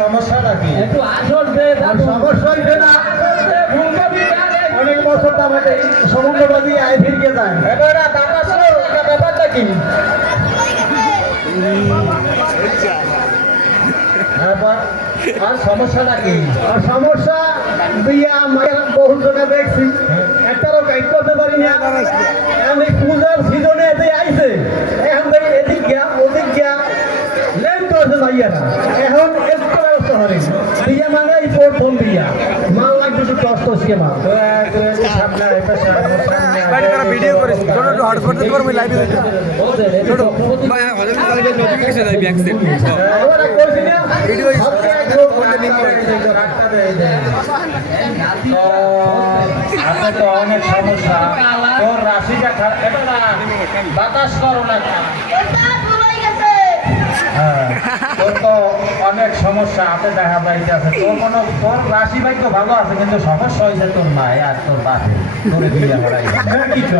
সমস্যাটা কি? একটু আসর দে, সমস্যা হইবে না। অনেক বছর আমাকে সমুদ্রবাদী আয় ফিরিয়ে যায়। এটা ব্যাপারটা কি? আর সমস্যাটা কি? আর সমস্যা দিয়া মায়ের বহু জনে দেখছি, একটারও গাইড করতে পারি না। এখন এই পূজার সিজনে এতে আইছে, এখন দেখি এদিক গিয়া ওদিক গিয়া লেন তো আছে মাইয়ারা। এখন একটু ব্যবস্থা হবে দিয়া মানে এই ফোন দিয়া মাল লাগবে একটু কষ্ট হচ্ছে মাল। ভিডিও করিস হটস্পট দিয়ে করবি লাইভে দেখতে ভাই হঠাৎ করে নোটিফিকেশন আইবি অ্যাকসেপ্ট আমরা কইছি না ভিডিও আপনি তো অনেক সমস্যা, তোর রাশিটা এটা না বাতাস করো না। হ্যাঁ, তোর তো অনেক সমস্যা হাতে দেখা যাইতেছে। তোর রাশি ভাই তো ভালো আছে, কিন্তু সমস্যা হয়েছে তোর মায় আর তোর বাপে তোরে বিয়ে করাই কিছু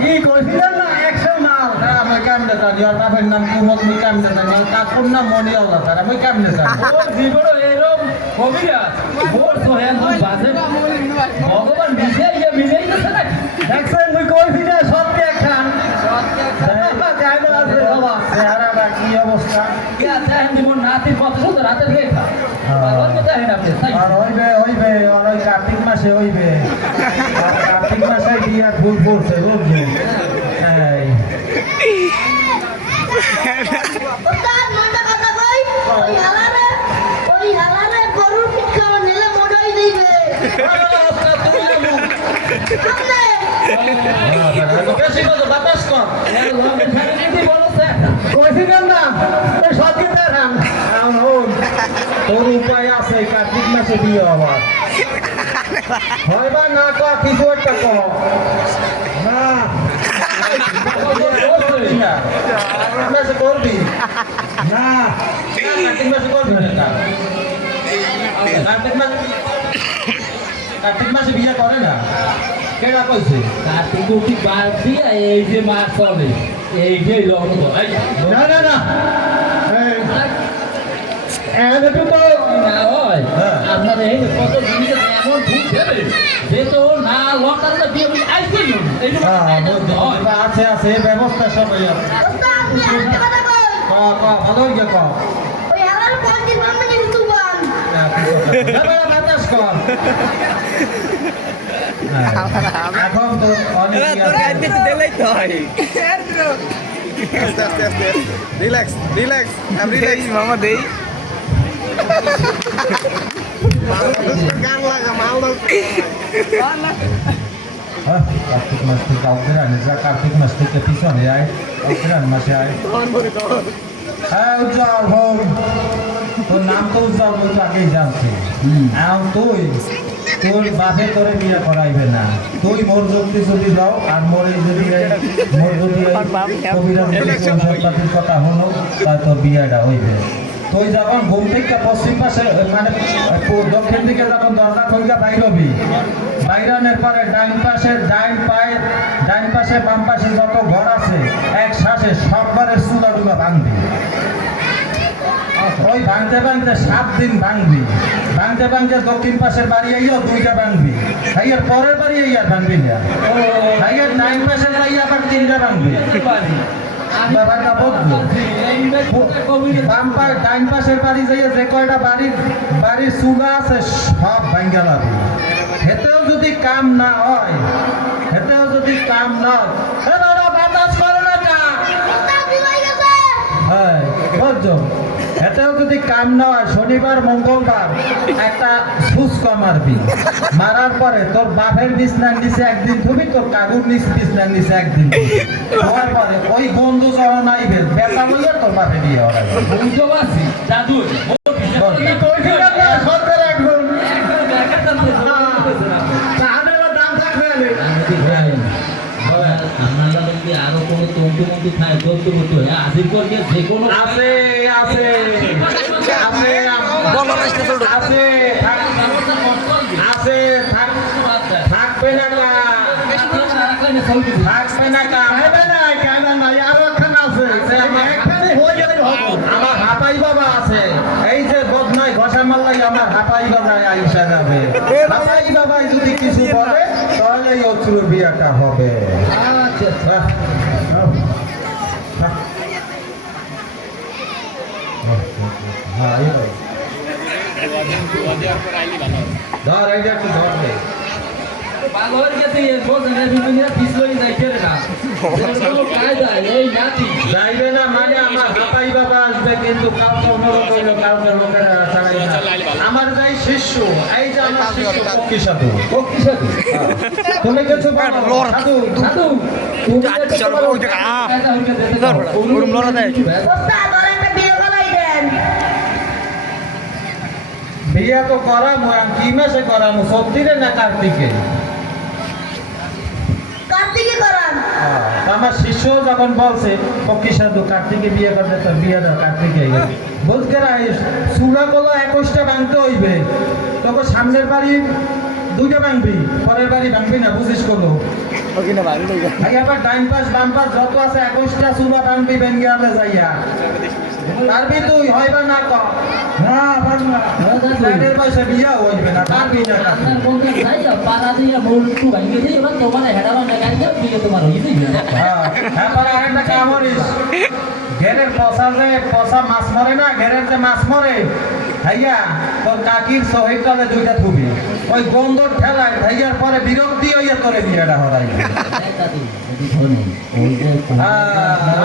কি কইছিলেন না 100 মাল। আমি কেমনে জানি আর বাপের নাম কুমত, মুই কেমনে জানি আর কাকুর নাম মনিয়াল্লাহ, স্যার আমি কেমনে জানি? জীবন এরকম কবিরা ভোর তো হ্যাঁ দুই বাজে ভগবান মিশাই মিলেই গেছে নাকি? দেখছেন মুই কইছি না সত্যি একখান চেহারা কি অবস্থা। জীবন নাতির কত সুন্দর হাতের রেখা আর হইবে আর ওই কার্তিক মাসে হইবে। কার্তিক মাসে বিয়া ভুল পড়ছে বুঝলি। বেশি কথা বাতাস কর কইছিলেন না সত্যি দেখান। তোর উপায় আছে কার্তিক মাসে বিয়ে হওয়ার, হয় বা না ক কিছু একটা ক না করবি না কার্তিক মাসে করবি না। কার্তিক মাসে বিয়ে করে না কেনা কইছে? কার্তিক উঠি বাদ দিয়া এই যে মাছ চলে এই যে লগ্ন না না না আপনার এই কত জিনিস এমন ভূত দেবে যে তো না লকালটা দিয়ে আইসিল আছে আছে ব্যবস্থা সবাই আছে। ভালো হয়ে ক বাতাস কর। এখন তো অনেক আস্তে আস্তে আস্তে রিল্যাক্স রিল্যাক্স আই রিল্যাক্স মামা দেই গান লাগা মাল দাও। কার্তিক মাস থেকে অগ্রাণ যা কার্তিক মাস থেকে পিছনে আয় অগ্রাণ মাসে আয়। হ্যাঁ উজ্জ্বল হোক, তোর নাম তো উজ্জ্বল বই তো আগেই জানছি। তুই তোর বাপে তোরে বিয়ে করাইবে না, তুই মোর যদি যদি যাও আর মোর এই যদি মোর যদি কবিরাজের কথা হলো তাই তোর বিয়েটা হইবে। তুই যখন ঘুম থেকে পশ্চিম পাশে মানে দক্ষিণ দিকে যখন দরজা খুলকা বাইরবি, বাইরানের পরে ডাইন পাশে বাম পাশে যত ঘর আছে এক শ্বাসে সব ঘরের চুলাগুলো ভাঙবি। ওই ভাঙতে ভাঙতে 7 দিন ভাঙবি, ভাঙতে ভাঙতে দক্ষিণ পাশের বাড়ি আইয়া 2টা ভাঙবি, আইয়ার পরের বাড়ি আইয়ার ভাঙবি না, আইয়ার ডাইন পাশের বাড়ি আবার 3টা ভাঙবি। ব্যাপারটা বদলো ডাইন পাশের বাড়ি যাইয়া যে কয়টা বাড়ির চুলা আছে সব ভাঙ্গা লাগবে। হেতেও যদি কাম না হয় বাতাস করো না হ্যাঁ বুঝছো, এতেও যদি কাম না হয় শনিবার মঙ্গলবার একটা সুস্ক মারবি, মারার পরে তোর বাপের বিছনার নিচে একদিন থুবি, তোর কাকুর বিছনার নিচে একদিন হওয়ার পরে ওই বন্ধু যখন আইবে বেটা বললে তোর বাপে বিয়ে হবে। জাদু আরো কোনো তন্তু খায় তন্তু আজির পর যে কোনো আছে আছে আছে আছে আছে থাকবে না থাকবে না আরো একখান আছে একখানে হয়ে গেলে হবে। হাপাই বাবায় আইসা যাবে হাপাই বাবায় যদি কিছু বলে তাহলে এই অচুর বিয়াটা হবে আচ্ছা হ্যাঁ ধর এই একটু ধর দে পাগল গেছে বোঝেন বিভিন্ন পিছলই যাইতে না কায়দা এই নাতি যাইবে না মানে আমার হাপাই বাবা আসবে কিন্তু কাউকে অনুরোধ হইল কাউকে লোকেরা ছাড়াই না আমার যাই শিষ্য এই যে আমার শিষ্য পক্ষী সাধু পক্ষী সাধু তুমি কিছু বলো সাধু সাধু চলো ওই জায়গা ওরম লড়া দেয় বিয়া তো করামো কি মাসে করামো সবদিনে না কার্তিকে আমার শিষ্য যখন বলছে পক্ষী সাধু কার্তিকে বিয়ে করতে তো বিয়ে দাও কার্তিকে বলতে চূড়া কলা 21টা ভাঙতে হইবে তখন সামনের বাড়ি 2টা ভাঙবি পরের বাড়ি ভাঙবি না বুঝিস করলো আবার ডাইন পাশ বাম পাশ যত আছে 21টা চূড়া ভাঙবি ভেঙে আলে যাইয়া পারবি তুই হইবা না ক না পারবো না সাইডের পাশে বিয়া হইবে না পারবি না আপনার বন্ধু যাইয়া পাড়া দিয়া মোড়টু ভাঙিয়ে দিয়ে এবার তোমার হেডাবা লাগাই দিয়ে বিয়ে তোমার হইছে হ্যাঁ তারপরে আরেকটা কাম করিস ঘেরের পচা মাছ মরে না ঘেরের যে মাছ মরে ভাইয়া তোর কাকির সহিত তলে 2টা থুবি ওই গন্ধর ঠেলায় ভাইয়ার পরে বিরক্তি হইয়া তোরে বিয়েটা হরাই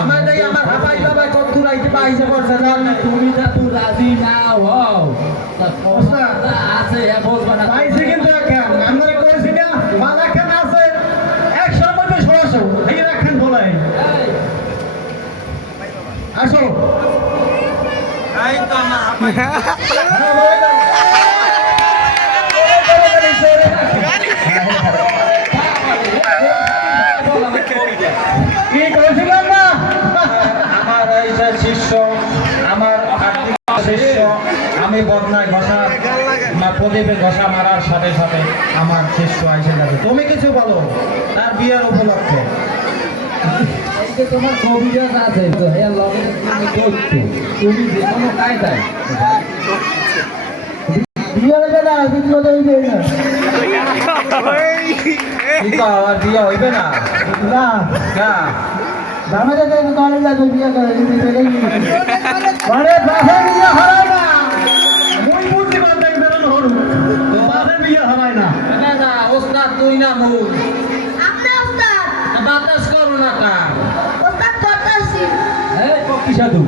আমার দেই আমার হাবাই বাবা কত রাইতে পাইছে পড়ছে জান না তুমি যা তুই রাজি না হও তা কথা আছে এ বলবা না পাইছে কিন্তু এখন আমরা কইছি না মালা খান আছে 100 মধ্যে 1600 এই রাখেন বলাই আসো এই তো আমার হাবাই কি কইছিলাম না আমার এই যে শিষ্য আমার শিষ্য আমি বদনায় ঘষা প্রদীপে ঘষা মারার সাথে সাথে আমার শিষ্য আইসে যাবে তুমি কিছু বলো তার বিয়ের উপলক্ষে এই যে তোমার কবিতা আছে তো এর লগে তুমি করছো তুমি যে কোনো কায়দায় বিয়ে হইবে না বিয়ে হইবে না কি আর বিয়ে হইবে না না না আমাদের কলেজ যাবে বিয়ে করে মানে বাসে বিয়ে হয় না মুই বুঝতে পারতাম বেরোন হরু তো বাসে বিয়ে হয় না না না ওস্তাদ তুই না মুই বাতাস করো না কা এই পক্ষী সাধু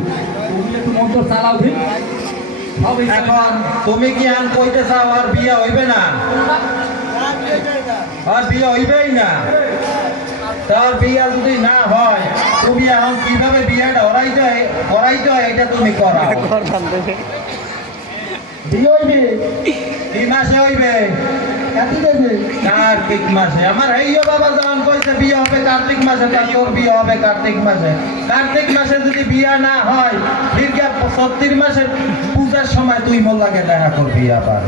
তুমি একটু মন্ত্র চালাও দিন হবে এখন তুমি কি আন কইতে চাও আর বিয়ে হইবে না আর বিয়ে হইবেই না তার বিয়ে যদি না হয় তুমি এখন কিভাবে বিয়েটা করাইতে হয় এটা তুমি করাও বিয়ে হইবে কি মাসে হইবে কার্তিক মাসে আমার এইও বাবা যখন কইছে বিয়ে হবে কার্তিক মাসে তার তোর বিয়ে হবে কার্তিক মাসে যদি বিয়ে না হয় ঠিক 36 মাসের পূজার সময় তুই মোর লাগে দেখা করবি আবার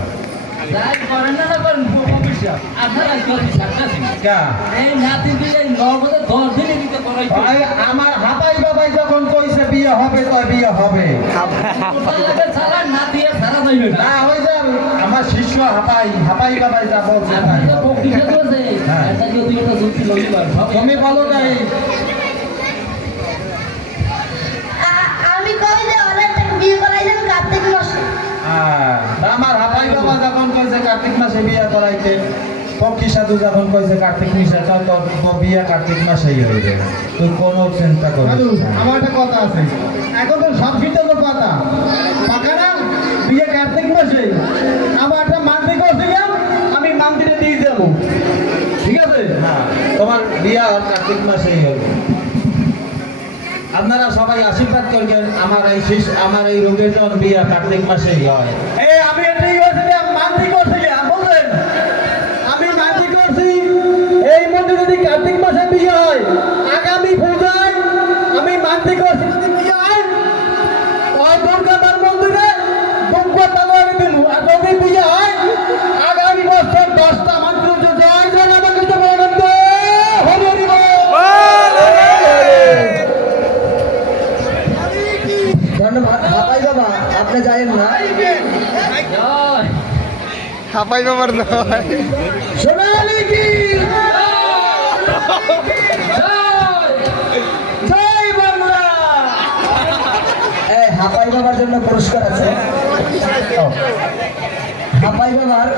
যাই করেন না করেন অফিসিয়াল আপনারা যদি সাক্ষাৎ কা এই নাতি দিয়ে নগদে 10 দিনে দিতে করাই ভাই আমার হাবাই বাবাই যখন কইছে বিয়ে হবে তো বিয়ে হবে কোথায় চালান না দিয়ে সারা যাইবে না না হই যাবে আমার শিষ্য হাবাই বাবাই যা বলছে তাই আপনি তো হবে। পক্ষী সাধু আছে হ্যাঁ। এটা যদি এটা যুক্তি লইবার তুমি বলো নাই আমি কই যে অনেক বিয়ে করাই যাবে কার্তিক মাসে আমার হাবাই বাবা যখন কইছে কার্তিক মাসে বিয়ে করাইতে পক্ষী সাধু যখন কইছে কার্তিক মাসে তোর বিয়ে কার্তিক মাসেই হইবে তুই কোনো চিন্তা করিস না। আমার একটা কথা আছে এখন তো সব সিদ্ধান্ত পাতা পাকা না বিয়ে কার্তিক মাসে আমার একটা মান্তি করছিলাম আমি মান্তিটা দিয়ে দেবো ঠিক আছে হ্যাঁ তোমার বিয়ে আর কার্তিক মাসেই হবে আপনারা সবাই আশীর্বাদ করবেন আমার এই রোগের যখন বিয়ে কার্তিক মাসেই হয় এই আমি এটাই করছিলাম মান্তি করছিলাম বললেন আমি মান্তি করছি এই মধ্যে যদি কার্তিক মাসে বিয়ে হয় আগামী পূজায় আমি মান্তি করছি যদি বিয়ে হয় ওই দুর্গা মার মন্দিরে দুর্গা তালোয়ারি দিল আর যদি বিয়ে হয় আগামী বছর 10টা মাত্র জয় জয় আমাকে তো বলেন তো হরি হরি বল। ধন্যবাদ হাবাই বাবা আপনি যাইেন না জয় হাফাই বাবার নয় সোনালী কি জয় বাংলা। এই হাপাই বাবার জন্য পুরস্কার আছে। হাপাই বাবার